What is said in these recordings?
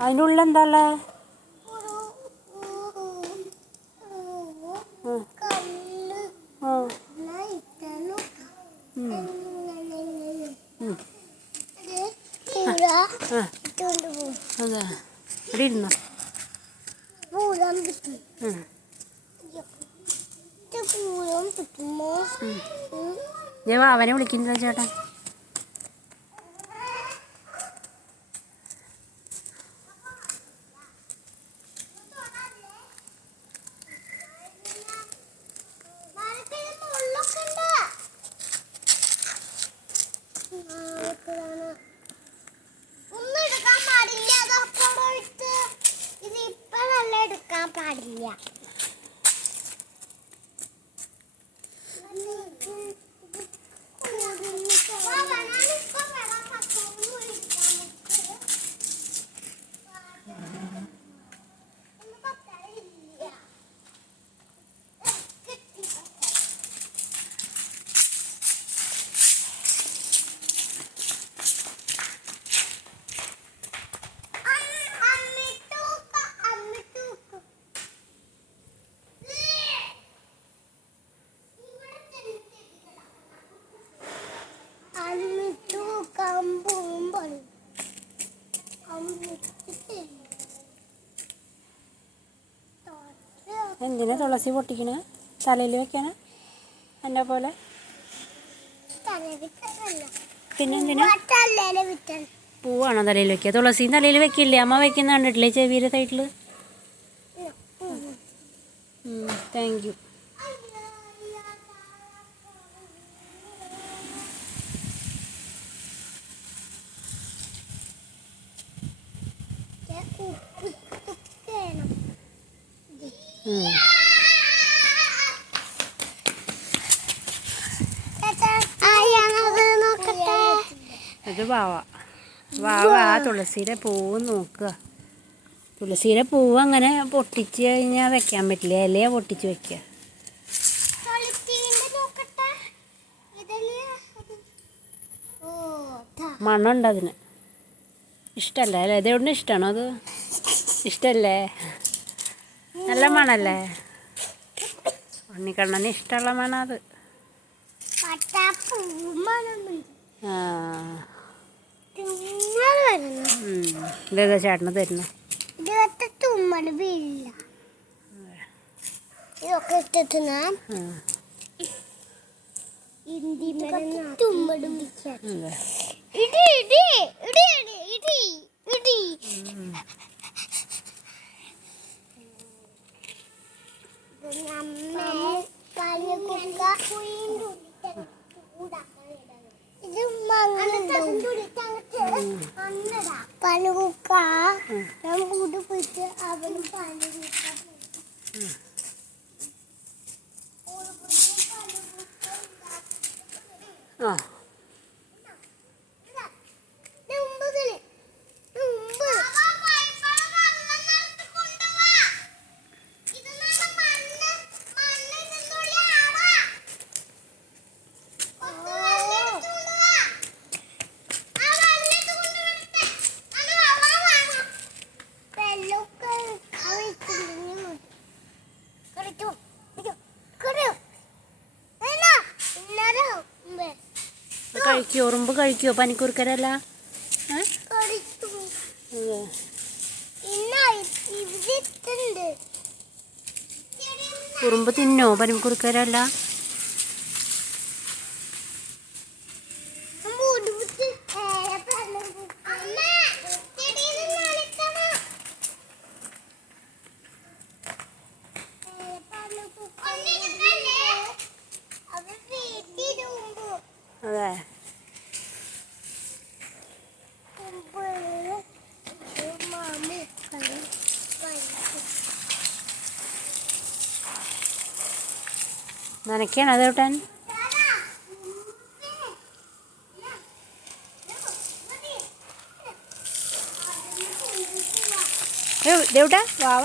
അതിന്റെ ഉള്ളിൽ എന്താ ഉള്ളേ അതെ. ഇവിടെ ഇരുന്നോ? വാ, അവനെ വിളിക്കുന്നില്ല ചേട്ടൻ Kali. എന്തിനാ തുളസി പൊട്ടിക്കണ? തലയിൽ വെക്കണ എന്നെ പോലെ? പിന്നെ പൂവാണോ തലയിൽ വെക്കുക? തുളസിയും തലയിൽ വെക്കില്ലേ? അമ്മ വെക്കുന്ന കണ്ടിട്ടില്ലേ ചെവിയുടെ സൈഡിൽ താങ്ക് യു ഉപ്പേണം ഇത് വാവ. വാവ ആ തുളസിയുടെ പൂവ് നോക്കുക. തുളസിയുടെ പൂവ് അങ്ങനെ പൊട്ടിച്ച് കഴിഞ്ഞാൽ വെക്കാൻ പറ്റില്ല. ഇലയെ പൊട്ടിച്ച് വെക്കുക. അത്. മണമുണ്ട് അതിന്. ഇഷ്ടമല്ല അല്ലേ? ഇതെവിടെ ഇഷ്ടമാണോ അത്? ഇഷ്ടമല്ലേ നല്ല മണല്ലേ? ഉണ്ണിക്കണ്ണന് ഇഷ്ടമുള്ള മണം അത്. ഇതേതാ ചേട്ടന് തരുന്നു? ഇതൊക്കെ ഇടി ഇതൊക്കെ ഇട്ടിട്ട് ഞാൻ ആ ഇന്ത്യ തുമ്മലും അതെ ഇടി ഇടി ഇടി ഇടി ഇടി ഇടി ഇത് പനുകുക്ക ഞാൻ കൂട്ട് പോയിട്ട് അവന് പനുകുക്ക ആ മുമ്പതിൽ മുമ്പ് കഴിക്കുമോ ഉറുമ്പ് കഴിക്കുമോ പനിക്കുറുക്കരല്ല? ഉറുമ്പ് തിന്നോ? പനിക്കുറുക്കരല്ല? നനയ്ക്കാണ്. അത് ഏട്ടൻ ദേവട്ടാ വാവ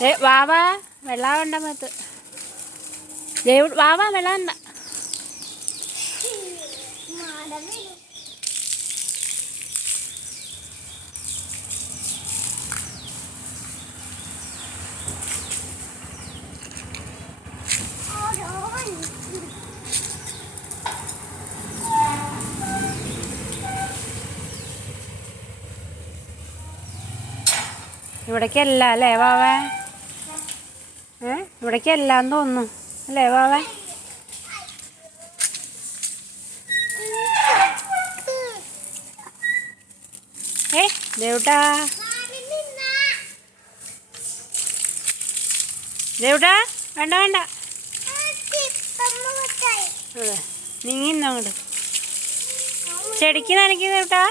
ഏ വാവാ വെള്ളം വേണ്ട മത്ത് വാവാ വെള്ളം വേണ്ട മഴ വീഴും. ഓരോ ഇവിടേക്കല്ല അല്ലേ വാവേ ഏ? എല്ലാം തോന്നുന്നു. അല്ലേ വാവേ? ഏ ദേവുട്ടാ. ദേവട്ടാ വേണ്ട വേണ്ട. നീങ്ങി അങ്ങോട്ട് ചെടിക്ക് നനയ്ക്കുന്ന ദേവുട്ടാ.